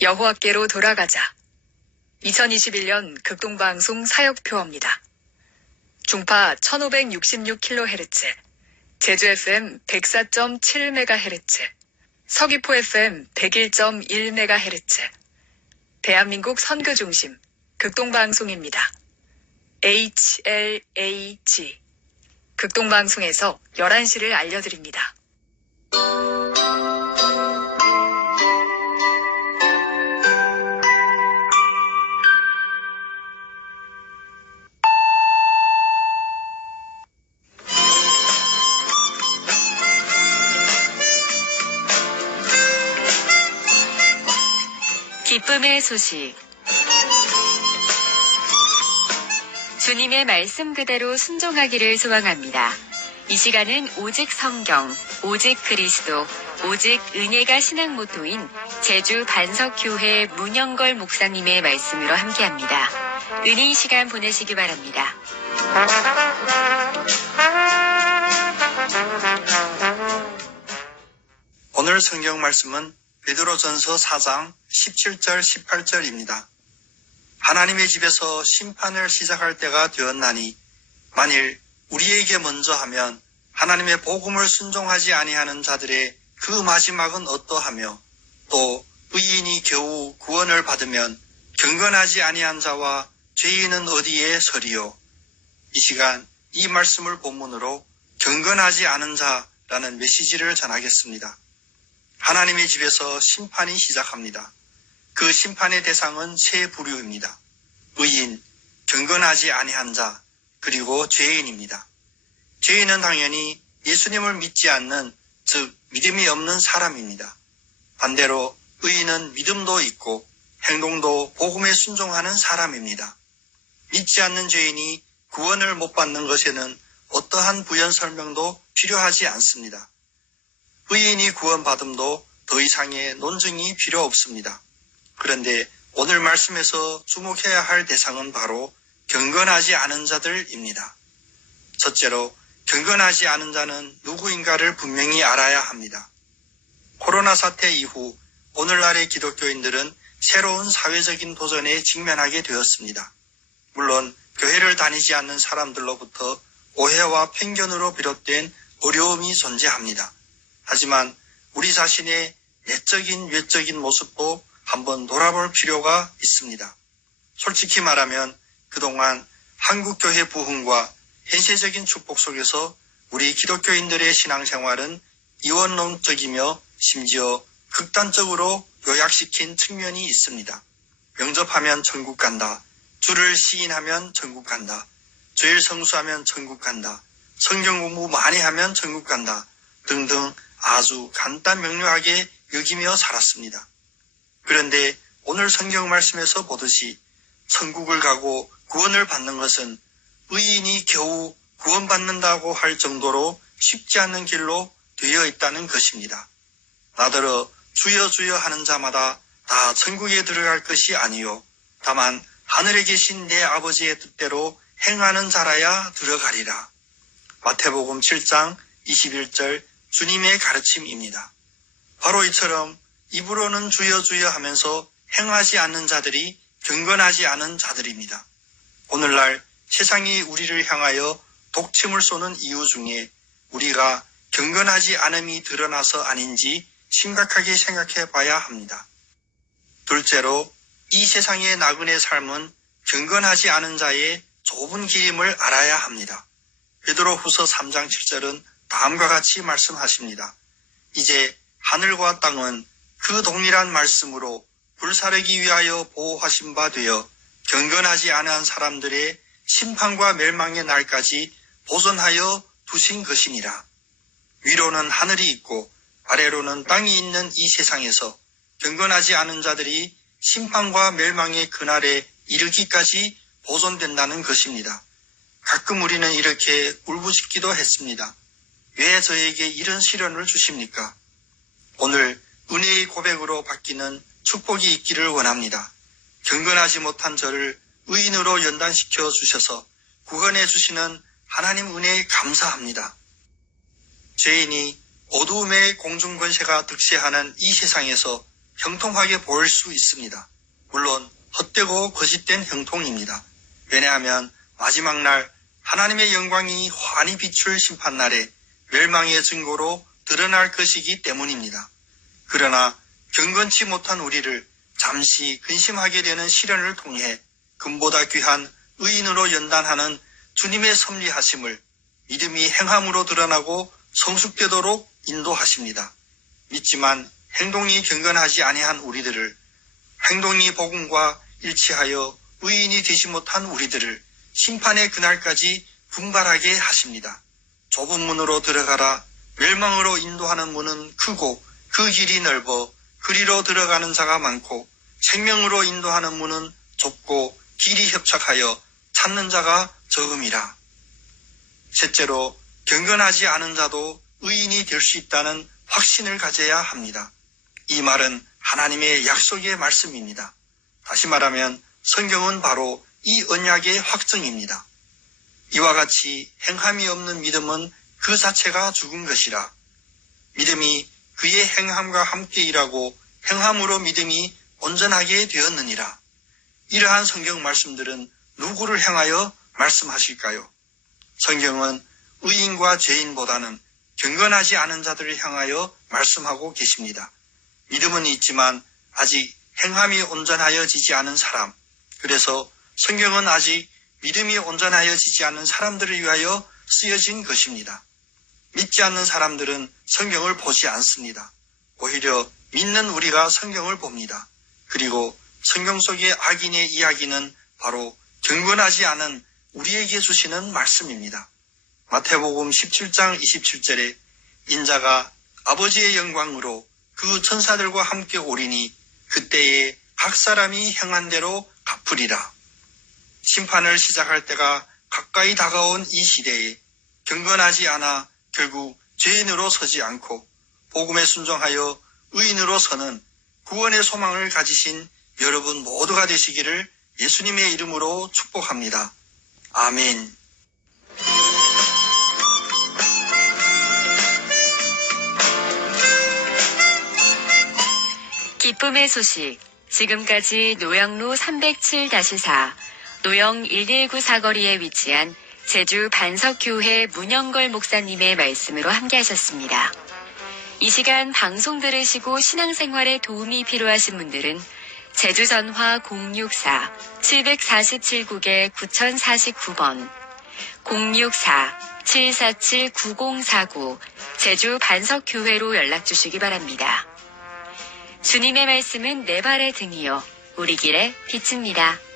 여호와께로 돌아가자. 2021년 극동방송 사역표어입니다. 중파 1566kHz, 제주 FM 104.7MHz, 서귀포 FM 101.1MHz, 대한민국 선교중심 극동방송입니다. HLAG 극동방송에서 11시를 알려드립니다. 기쁨의 소식. 주님의 말씀 그대로 순종하기를 소망합니다. 이 시간은 오직 성경, 오직 그리스도, 오직 은혜가 신앙 모토인 제주 반석교회 문영걸 목사님의 말씀으로 함께합니다. 은혜의 시간 보내시기 바랍니다. 오늘 성경 말씀은 베드로전서 4장 17절 18절입니다. 하나님의 집에서 심판을 시작할 때가 되었나니 만일 우리에게 먼저 하면 하나님의 복음을 순종하지 아니하는 자들의 그 마지막은 어떠하며 또 의인이 겨우 구원을 받으면 경건하지 아니한 자와 죄인은 어디에 서리요. 이 시간 이 말씀을 본문으로 경건하지 않은 자라는 메시지를 전하겠습니다. 하나님의 집에서 심판이 시작합니다. 그 심판의 대상은 세 부류입니다. 의인, 경건하지 아니한 자, 그리고 죄인입니다. 죄인은 당연히 예수님을 믿지 않는, 즉 믿음이 없는 사람입니다. 반대로 의인은 믿음도 있고 행동도 복음에 순종하는 사람입니다. 믿지 않는 죄인이 구원을 못 받는 것에는 어떠한 부연 설명도 필요하지 않습니다. 의인이 구원받음도 더 이상의 논증이 필요 없습니다. 그런데 오늘 말씀에서 주목해야 할 대상은 바로 경건하지 않은 자들입니다. 첫째로 경건하지 않은 자는 누구인가를 분명히 알아야 합니다. 코로나 사태 이후 오늘날의 기독교인들은 새로운 사회적인 도전에 직면하게 되었습니다. 물론 교회를 다니지 않는 사람들로부터 오해와 편견으로 비롯된 어려움이 존재합니다. 하지만 우리 자신의 내적인 외적인 모습도 한번 돌아볼 필요가 있습니다. 솔직히 말하면 그동안 한국교회 부흥과 현세적인 축복 속에서 우리 기독교인들의 신앙생활은 이원론적이며 심지어 극단적으로 요약시킨 측면이 있습니다. 영접하면 천국 간다. 주를 시인하면 천국 간다. 죄를 성수하면 천국 간다. 성경 공부 많이 하면 천국 간다. 등등 아주 간단 명료하게 여기며 살았습니다. 그런데 오늘 성경 말씀에서 보듯이 천국을 가고 구원을 받는 것은 의인이 겨우 구원받는다고 할 정도로 쉽지 않은 길로 되어 있다는 것입니다. 나더러 주여 주여 하는 자마다 다 천국에 들어갈 것이 아니요 다만 하늘에 계신 내 아버지의 뜻대로 행하는 자라야 들어가리라. 마태복음 7장 21절 주님의 가르침입니다. 바로 이처럼 입으로는 주여 주여 하면서 행하지 않는 자들이 경건하지 않은 자들입니다. 오늘날 세상이 우리를 향하여 독침을 쏘는 이유 중에 우리가 경건하지 않음이 드러나서 아닌지 심각하게 생각해 봐야 합니다. 둘째로 이 세상의 나그네 삶은 경건하지 않은 자의 좁은 길임을 알아야 합니다. 베드로후서 3장 7절은 다음과 같이 말씀하십니다. 이제 하늘과 땅은 그 동일한 말씀으로 불사르기 위하여 보호하신 바 되어 경건하지 않은 사람들의 심판과 멸망의 날까지 보존하여 두신 것이니라. 위로는 하늘이 있고 아래로는 땅이 있는 이 세상에서 경건하지 않은 자들이 심판과 멸망의 그날에 이르기까지 보존된다는 것입니다. 가끔 우리는 이렇게 울부짖기도 했습니다. 왜 저에게 이런 시련을 주십니까? 오늘 은혜의 고백으로 바뀌는 축복이 있기를 원합니다. 경건하지 못한 저를 의인으로 연단시켜 주셔서 구원해 주시는 하나님 은혜에 감사합니다. 죄인이 어두움의 공중권세가 득세하는 이 세상에서 형통하게 보일 수 있습니다. 물론 헛되고 거짓된 형통입니다. 왜냐하면 마지막 날 하나님의 영광이 환히 비출 심판날에 멸망의 증거로 드러날 것이기 때문입니다. 그러나 경건치 못한 우리를 잠시 근심하게 되는 시련을 통해 금보다 귀한 의인으로 연단하는 주님의 섭리하심을 믿음이 행함으로 드러나고 성숙되도록 인도하십니다. 믿지만 행동이 경건하지 아니한 우리들을, 행동이 복음과 일치하여 의인이 되지 못한 우리들을 심판의 그날까지 분발하게 하십니다. 좁은 문으로 들어가라. 멸망으로 인도하는 문은 크고 그 길이 넓어 그리로 들어가는 자가 많고, 생명으로 인도하는 문은 좁고 길이 협착하여 찾는 자가 적음이라. 셋째로, 경건하지 않은 자도 의인이 될 수 있다는 확신을 가져야 합니다. 이 말은 하나님의 약속의 말씀입니다. 다시 말하면 성경은 바로 이 언약의 확증입니다. 이와 같이 행함이 없는 믿음은 그 자체가 죽은 것이라. 믿음이 그의 행함과 함께 일하고 행함으로 믿음이 온전하게 되었느니라. 이러한 성경 말씀들은 누구를 향하여 말씀하실까요? 성경은 의인과 죄인보다는 경건하지 않은 자들을 향하여 말씀하고 계십니다. 믿음은 있지만 아직 행함이 온전하여지지 않은 사람, 그래서 성경은 아직 믿음이 온전하여지지 않은 사람들을 위하여 쓰여진 것입니다. 믿지 않는 사람들은 성경을 보지 않습니다. 오히려 믿는 우리가 성경을 봅니다. 그리고 성경 속의 악인의 이야기는 바로 경건하지 않은 우리에게 주시는 말씀입니다. 마태복음 17장 27절에 인자가 아버지의 영광으로 그 천사들과 함께 오리니 그때에 각 사람이 행한 대로 갚으리라. 심판을 시작할 때가 가까이 다가온 이 시대에 경건하지 않아 결국 죄인으로 서지 않고 복음에 순종하여 의인으로 서는 구원의 소망을 가지신 여러분 모두가 되시기를 예수님의 이름으로 축복합니다. 아멘. 기쁨의 소식. 지금까지 노영로 307-4, 노영 1194 사거리에 위치한 제주 반석교회 문영걸 목사님의 말씀으로 함께하셨습니다. 이 시간 방송 들으시고 신앙생활에 도움이 필요하신 분들은 제주전화 064-747국에 9049번, 064-747-9049 제주 반석교회로 연락주시기 바랍니다. 주님의 말씀은 내 발의 등이요 우리 길의 빛입니다.